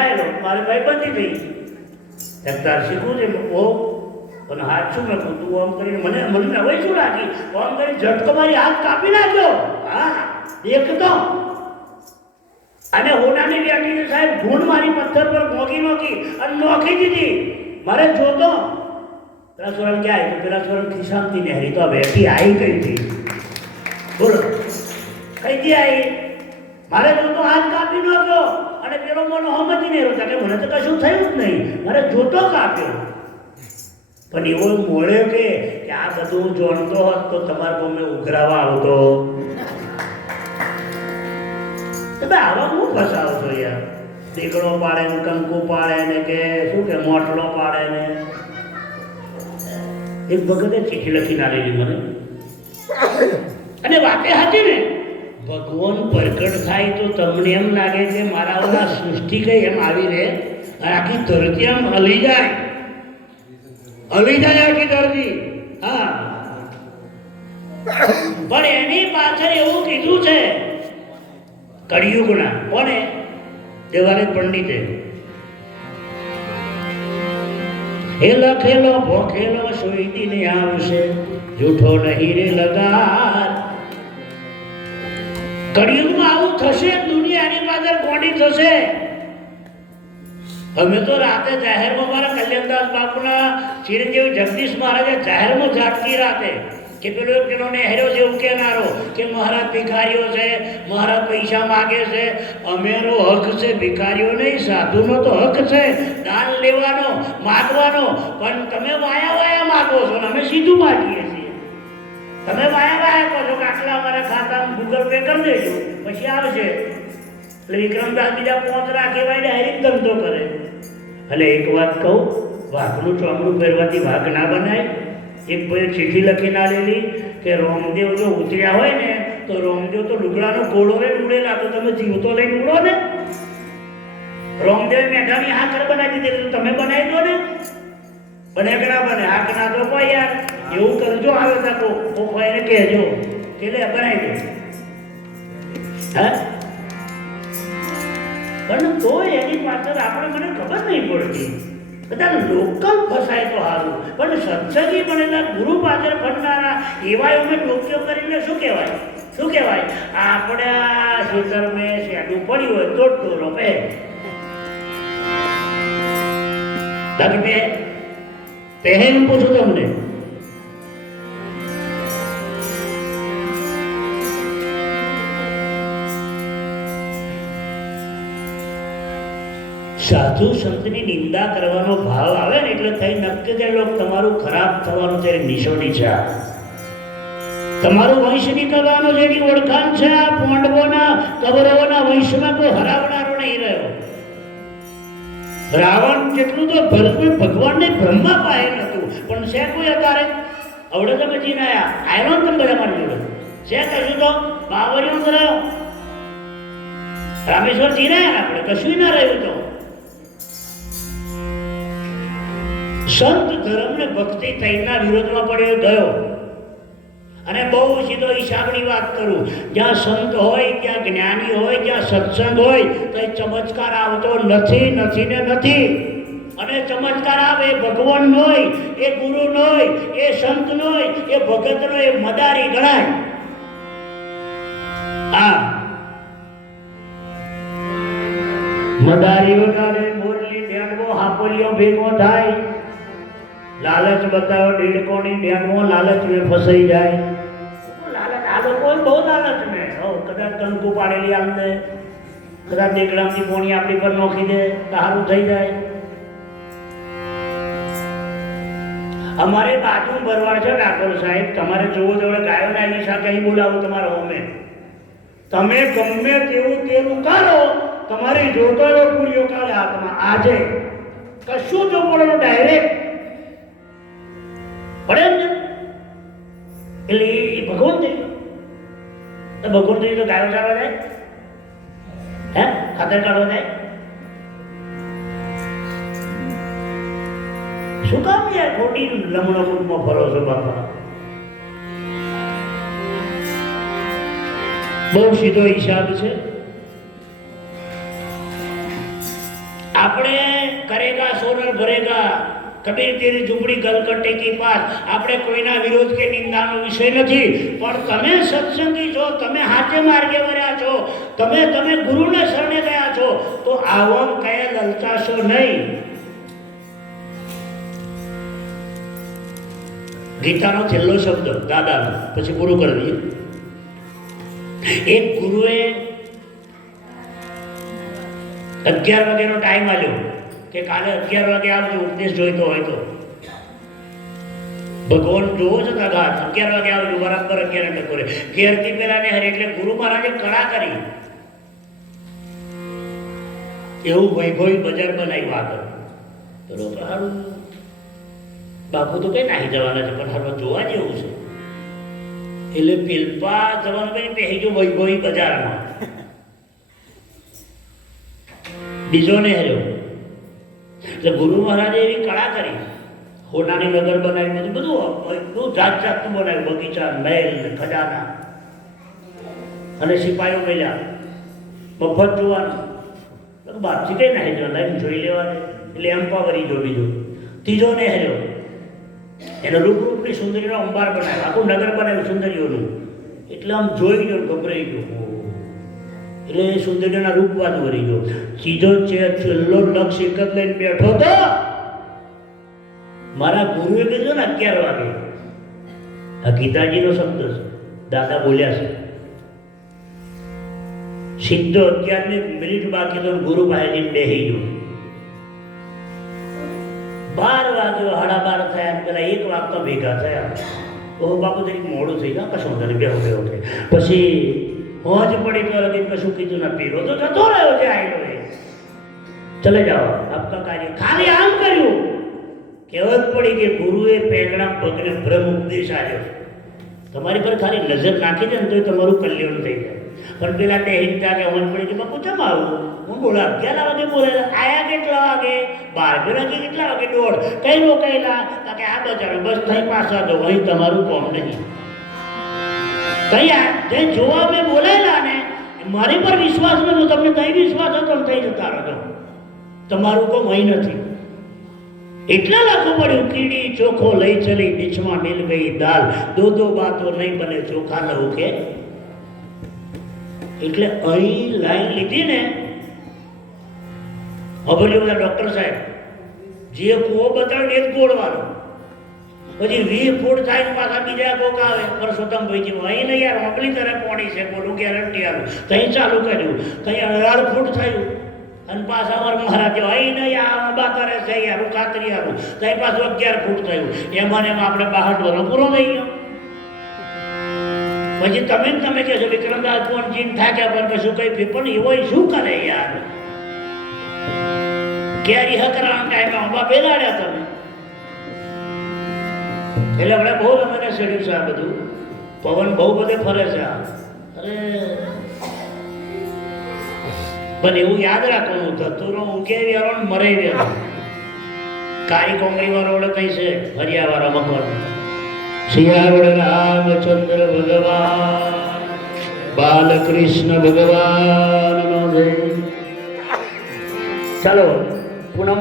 આવેલો મારી ભાઈ બંધી થઈ તાર શીખવું છે ઓ અને હાથ શું નાખું તું આમ કરીને મને મને હવે શું રાખી આમ કરી ઝટકો મારી હાથ કાપી નાખ્યો. હા, એકદમ. અને હોનાની બેટીને સાહેબ ભૂંડ મારી પથ્થર પર મોગી નોખી અને નોખી દીધી. મારે જોતો. પેલા સોરણ ક્યાં આવી પેલા સોરણ ખિસ્સામથી નહેરી. તો બેઠી આવી ગઈ હતી. બોલો. કઈથી આવી મારે જોતો હાથ કાપી નોખ્યો. અને પેલો મોનો નહીં રહ્યો કે મને તો કશું થયું જ નહીં. મારે જોતો કાપ્યો પણ એવો મળ્યો કે આ બધું જોણતો હોત તો તમારે ગમે ઉઘરાવા આવતો. તમે આવા હું ફસાવો છો યાર? દીકડો પાડે ને કંકુ પાડે ને કે શું કે, મોટલો પાડે ને? એક ભગતે ચીઠી લખી ના લેલી મને. અને વાતે હતી ને? ભગવાન પ્રગટ થાય તો તમને એમ લાગે છે મારા ઓલા સૃષ્ટિ કઈ એમ આવી રહે? આખી ધરતી આમ હલી જાય. હલી જાય આખી ધરતી. હા. પણ એની પાછળ એવું કીધું છે, કળિયુગના, કોને? દેવાને પંડિતે. હે લખેલો ભોખેલો સોઈદીને આવશે. જૂઠો નહીં રે લગાર. કળિયુગમાં આવું થશે, દુનિયાની પાછળ કોડી થશે? અમે તો રાતે જાહેરમાં મારા કલ્યાણદાસ બાપુના ચિરંજીવ જગદીશ મહારાજે જાહેરમાં જાગતી રાતે કે પેલો પેલો હેરો છે એવું કહેનારો કે મહારાજ, ભિખારીઓ છે, મહારાજ પૈસા માગે છે, અમેરો હક છે, ભિખારીઓ નહીં, સાધુનો તો હક છે, દાન લેવાનો, માગવાનો, પણ તમે વાયા વાયા માગો છો અમે સીધું માગીએ તમે વાયા વાયા કહો છો કે આટલા અમારા ખાતામાં ગૂગલ પે કરી દેજો. પછી આવશે. એટલે વિક્રમદાસ બીજા પોંચ રાખે ભાઈ, ડાયરેક્ટ ધંધો કરે. એટલે એક વાત કહું, વાઘનું ચોમડું ફેરવાથી વાઘ ના બનાય. એક ભાઈ ચીઠી લખીને આવેલી કે રોમદેવ જો ઉતર્યા હોય ને, તો રોમદેવ તો લુગડાનો ઘોડો રે ઉડેલા તો તમે જીવતો લઈને ઉડો ને. રોમદેવ મેઘાની હાકર બનાવી દીધી તો તમે બનાવી દો ને. બને કે ના બને હાક ના તો કોઈ યાર. એવું કરજો, આવે તો કો કોક એને કહેજો. કે લે બનાવી દે હા? પણ તો એની પાછળ આપણે મને ખબર નહીં પડતી. બધા લોકલ ફસાય તો સારું પણ સત્સંગી બનેલા ગુરુ પાછળ ફરનારા એવા એમને ટોક્યો કરીને શું કહેવાય? શું કહેવાય? આપણે આ ખેતર મેં શેડું પડ્યું હોય તો ટોરો પે તમે પહેન પૂછું તમને. સાધુ સંતની નિંદા કરવાનો ભાવ આવે ને એટલે થઈ નક્કી કે લોક તમારું ખરાબ થવાનું છે નિશોની છે. તમારું વંશ નીકળવાનો જેની ઓળખાણ છે આ પાંડવોના, કૌરવોના વંશમાં કોઈ હરાવનારો નહીં રહ્યો. રાવણ જેટલું તો ભરતભાઈ ભગવાનને બ્રહ્મા પાયેલ હતું પણ છે કોઈ અત્યારે? અવડે તમે જીને આયા આયરો તમે બધા મારી જોડે છે કશું તો? બાવરીઓ રામેશ્વર જીને આપણે? કશું ના રહ્યું તો. સંત ધર્મ ને ભક્તિ તૈના વિરોધમાં પડ્યો ગયો. અને બહુ સીધો હિસાબની વાત કરું. જ્યાં સંત હોય ત્યાં જ્ઞાની હોય, જ્યાં સત્સંગ હોય, તો એ ચમત્કાર આવતો નથી નથી ને નથી. અને ચમત્કાર આવે, એ ભગવાન નોય, એ ગુરુ નોય, એ સંત નોય, એ ભગત નો એ મદારી ગણાય. હા. મદારી નાલે મોરલી ડેંડવો હાપોલિયો ભેગો થાય. લાલચ બતાવો દેડકોની ડેમો લાલચ મેં ફસાઈ જાય. લાલચ? આ લોકો બહુ લાલચ મેં કદાચ કંકુ પાડેલી આમને. કદાચ દેગડામની પોણી આપણી પર નોખી દે સારું થઈ જાય. અમારે બાજુ ભરવાડ છે ડાકોર સાહેબ, તમારે જોવો જોડે ગાયોના એની સાથે અહીં બોલાવું તમારા હોમે તમે ગમે તેવું તેવું કાઢો તમારી જોતો એવો કાલે કાઢે હાથમાં. આજે કશું જો બોલો ડાયરેક્ટ પડે એમ એટલે એ ભગવાન થઈ તો ભગવાન થઈ તો ગાયો ચાલવા જાય. હે? ખાતર કાઢવા જાય. શું કામ યાર? ખોટી લમણો કુટમાં ફરો છો બાપા. બહુ સીધો હિસાબ છે. આપણે કબીર તેરી ઝૂંપડી ગલકટ્ટે કી પાસ આપણે કોઈના વિરોધ કે નિંદાનો વિષય નથી. પણ તમે સત્સંગી છો, તમે હાથે માર્ગે વર્યા છો, તમે તમે ગુરુને શરણે ગયા છો, તો આવા કયા લલચાશો નહીં. ગીતાનો છેલ્લો શબ્દ, દાદાનો. પછી પૂરું કરી દઈએ. એક ગુરુએ અગિયાર વાગ્યાનો ટાઈમ આલ્યો કે કાલે અગિયાર વાગે આવજો, ઉપદેશ જોઈતો હોય તો. ભગવાન જોવો છો દાદા અગિયાર વાગે આવજો, બરાબર અગિયાર ટકોરે ઘેરથી પેલા ને હરે એટલે ગુરુ મહારાજે કળા કરી. એવું વૈભવી બજાર બનાવ્યું વાત બરોબર સારું બાપુ તો કઈ નાહી જવાના છે, પણ હારવા જોવા જેવું છે. એટલે પેલપા જવાનું કઈ પહેરી જો વૈભવી બજારમાં. બીજો ને હેર્યો એટલે ગુરુ મહારાજે એવી કળા કરી. હોનાની નગર બનાવી બધું બધું બધું જાત જાતનું બનાવ્યું, બગીચા, મહેલ ખજાના. અને સિપાહીઓ મળ્યા. મફત જોવાનું. બાપજી કઈ ના હેજો એમ જોઈ લેવાને. એટલે એમ્પાવરી જો બીજો. ત્રીજો ને હેર્યો એને રૂપરૂપની સુંદરીનો અંબાર બનાવ્યો. આખું નગર બનાવ્યું સુંદરીઓનું. એટલે આમ જોઈ ગયો ગભરાઈ ગયો. એટલે એ સુંદરીના રૂપવાદ વળી ગયો. સીધો છે, છેલ્લો લક્ષ એક જ લઈને બેઠો તો મારા ગુરુએ કીધું ને, અગિયાર વાગે. આ ગીતાજીનો શબ્દ છે. દાદા બોલ્યા છે. સીધો અગિયારની મિનિટ બાકી તો ગુરુ ભાઈજી બેહી ગયો. બાર વાગ્યો સાડા બાર થયા અને પેલા એક વાગતા ભેગા થયા. ઓહો બાપુ તરીકે મોડું થઈ ગયા. કશું વાંધો નહીં, બેહો બેહો કે પછી હોજ પડી તો લગી કશું કીધું ના, પીરો તો જતો રહ્યો છે આયલો એ. ચલે જાઓ આપકા કાર્ય ખાલી આમ કર્યું. કહેવત પડી કે ગુરુએ પેગડા પગને બ્રહ્મ ઉપદેશ આવ્યો તમારી પર ખાલી નજર નાખી દે ને તો તમારું કલ્યાણ થઈ જાય. પણ પેલા તે હિંતા કે હોજ પડી કે બાપુ ચમ આવું? હું બોલા અગિયાર વાગે બોલેલા આયા કેટલા વાગે? બાર બે વાગે, કેટલા વાગે? દોઢ? કઈ રોકાયેલા તો કે આ બજાર બસ થઈ પાછા જો અહીં તમારું કોમ નહીં. કયા જે જોવા મેં બોલાયેલા ને મારી પર વિશ્વાસ નહોતો. તમને તઈ વિશ્વાસ હતો ને તઈ જતા રહ્યો. તમારું કોઈ મહી નથી. એટલા લાખો પડ્યું, કીડી ચોખો લઈ ચલી, બીચમાં મિલ ગઈ દાલ. દો દો બાતો નહીં બને, ચોખા લઉં કે એટલે અહીં લાઈન લીધી ને, હવે ડોક્ટર સાહેબ, જે કૂવો બતાવ્યો એ જ ગોળવાનો પછી વી ફૂટ થાય પાછા બીજા કોક આવે. પરસોત્તમ ભાઈજી અહીં નહીં યાર અમલી તરફ પોણી છે. બોલું, ગેરંટી આવે તઈ ચાલુ કર્યું. ત્યાં અઢાર ફૂટ થયું. અને પાછા અમાર મહારાજ અહીં નહીં આ અંબા કરે છે યાર કાતરી આવું ત્યાં પાછું અગિયાર ફૂટ થયું. એમાં એમાં આપણે બહાર ડોલો પૂરો થઈ ગયો. પછી તમે તમે કહેશો વિક્રમદાસ કોણ જીન થાક્યા પણ કશું કઈ પણ એવો શું કરે યાર? કેરી હકરાણ ટાઈમે અંબા બેલાડ્યા તમે એટલે હમણાં બહુ અમે ચડ્યું છે આ બધું. પવન બહુ બધે ફરે છે આ. અરે. પણ એવું યાદ રાખવાનું ધતુરો ઊંઘે વ્યારો મરે વ્યારો કાળી કોંગળી વાળો ઓળખ કઈ છે? ફરિયા વાળા મકર શિયાળ રામચંદ્ર ભગવાન બાલકૃષ્ણ ભગવાન ચાલો પૂનમ